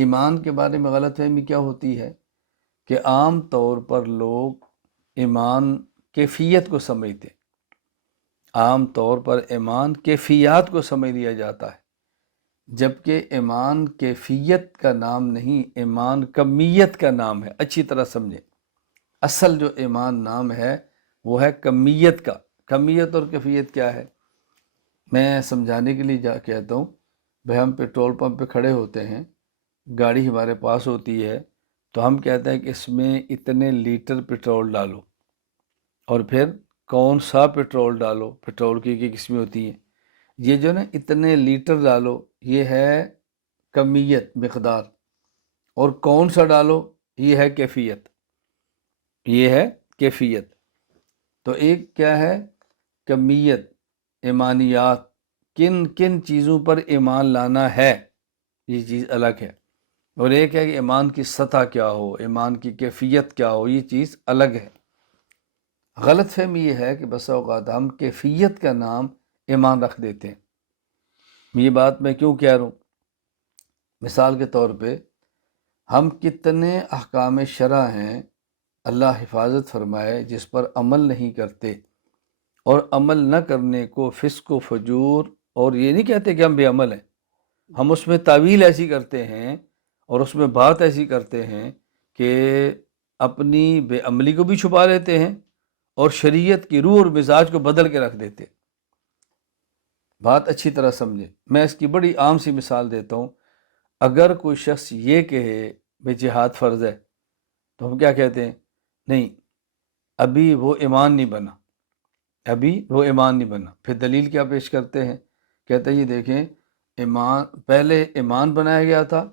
ایمان کے بارے میں غلط فہمی کیا ہوتی ہے کہ عام طور پر لوگ ایمان کیفیت کو سمجھتے ہیں، عام طور پر ایمان کیفیات کو سمجھ لیا جاتا ہے، جبکہ ایمان کیفیت کا نام نہیں، ایمان کمیت کا نام ہے۔ اچھی طرح سمجھیں، اصل جو ایمان نام ہے وہ ہے کمیت کا۔ کمیت اور کیفیت کیا ہے؟ میں سمجھانے کے لیے کہتا ہوں، بھائی ہم پیٹرول پمپ پہ کھڑے ہوتے ہیں، گاڑی ہمارے پاس ہوتی ہے، تو ہم کہتے ہیں کہ اس میں اتنے لیٹر پیٹرول ڈالو، اور پھر کون سا پیٹرول ڈالو، پیٹرول کی قسمیں ہوتی ہیں، یہ جو نا اتنے لیٹر ڈالو یہ ہے کمیت، مقدار، اور کون سا ڈالو یہ ہے کیفیت، یہ ہے کیفیت۔ تو ایک کیا ہے کمیت، ایمانیات، کن کن چیزوں پر ایمان لانا ہے، یہ چیز الگ ہے، اور ایک ہے کہ ایمان کی سطح کیا ہو، ایمان کی کیفیت کیا ہو، یہ چیز الگ ہے۔ غلط فہمی یہ ہے کہ بسا اوقات ہم کیفیت کا نام ایمان رکھ دیتے ہیں۔ یہ بات میں کیوں کہہ رہا ہوں؟ مثال کے طور پہ ہم کتنے احکام شرع ہیں، اللہ حفاظت فرمائے، جس پر عمل نہیں کرتے، اور عمل نہ کرنے کو فسق و فجور، اور یہ نہیں کہتے کہ ہم بے عمل ہیں، ہم اس میں تعویل ایسی کرتے ہیں اور اس میں بات ایسی کرتے ہیں کہ اپنی بے عملی کو بھی چھپا لیتے ہیں اور شریعت کی روح اور مزاج کو بدل کے رکھ دیتے ہیں۔ بات اچھی طرح سمجھیں، میں اس کی بڑی عام سی مثال دیتا ہوں۔ اگر کوئی شخص یہ کہے بھئی جہاد فرض ہے، تو ہم کیا کہتے ہیں؟ نہیں، ابھی وہ ایمان نہیں بنا، ابھی وہ ایمان نہیں بنا۔ پھر دلیل کیا پیش کرتے ہیں؟ کہتے ہیں یہ دیکھیں، ایمان پہلے ایمان بنایا گیا تھا،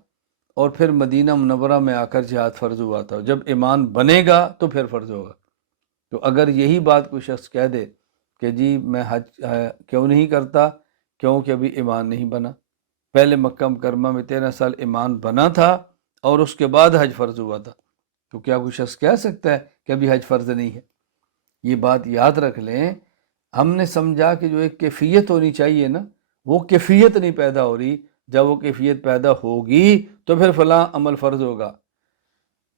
اور پھر مدینہ منورہ میں آ کر جہاد فرض ہوا تھا، جب ایمان بنے گا تو پھر فرض ہوگا۔ تو اگر یہی بات کوئی شخص کہہ دے کہ جی میں حج کیوں نہیں کرتا، کیونکہ ابھی ایمان نہیں بنا، پہلے مکہ مکرمہ میں 13 سال ایمان بنا تھا اور اس کے بعد حج فرض ہوا تھا، تو کیا کوئی شخص کہہ سکتا ہے کہ ابھی حج فرض نہیں ہے؟ یہ بات یاد رکھ لیں، ہم نے سمجھا کہ جو ایک کیفیت ہونی چاہیے نا، وہ کیفیت نہیں پیدا ہو رہی۔ جب وہ کیفیت پیدا ہوگی تو پھر فلاں عمل فرض ہوگا۔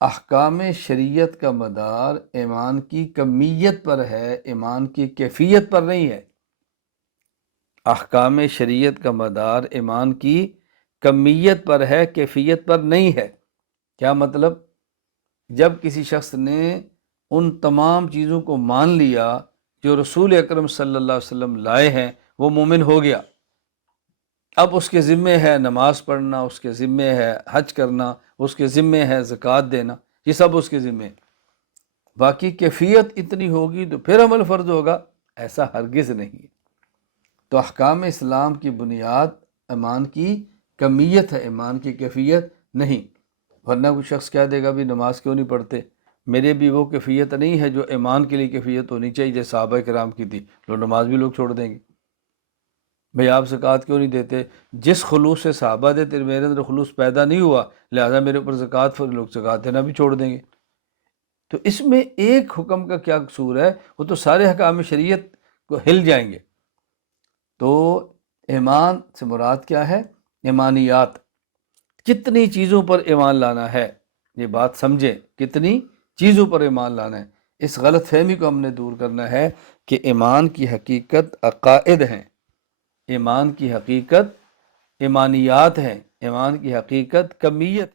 احکام شریعت کا مدار ایمان کی کمیت پر ہے، ایمان کی کیفیت پر نہیں ہے۔ احکام شریعت کا مدار ایمان کی کمیت پر ہے، کیفیت پر نہیں ہے۔ کیا مطلب؟ جب کسی شخص نے ان تمام چیزوں کو مان لیا جو رسول اکرم صلی اللہ علیہ وسلم لائے ہیں، وہ مومن ہو گیا۔ اب اس کے ذمے ہے نماز پڑھنا، اس کے ذمے ہے حج کرنا، اس کے ذمے ہے زکوٰۃ دینا، یہ سب اس کے ذمے۔ باقی کیفیت اتنی ہوگی تو پھر عمل فرض ہوگا، ایسا ہرگز نہیں ہے۔ تو احکام اسلام کی بنیاد ایمان کی کمیت ہے، ایمان کی کیفیت نہیں۔ ورنہ کوئی شخص کہہ دے گا بھی نماز کیوں نہیں پڑھتے، میرے بھی وہ کیفیت نہیں ہے جو ایمان کے لیے کیفیت ہونی چاہیے، جیسے صحابہ کرام کی تھی، نماز بھی لوگ چھوڑ دیں گے۔ بھئی آپ زکوٰۃ کیوں نہیں دیتے؟ جس خلوص سے صحابہ دیتے، میرے اندر خلوص پیدا نہیں ہوا، لہذا میرے اوپر زکوٰۃ، لوگ زکوٰۃ دینا بھی چھوڑ دیں گے۔ تو اس میں ایک حکم کا کیا قصور ہے؟ وہ تو سارے احکام شریعت کو ہل جائیں گے۔ تو ایمان سے مراد کیا ہے؟ ایمانیات، کتنی چیزوں پر ایمان لانا ہے، یہ بات سمجھیں، کتنی چیزوں پر ایمان لانا ہے۔ اس غلط فہمی کو ہم نے دور کرنا ہے کہ ایمان کی حقیقت عقائد ہیں، ایمان کی حقیقت ایمانیات ہیں، ایمان کی حقیقت کمیت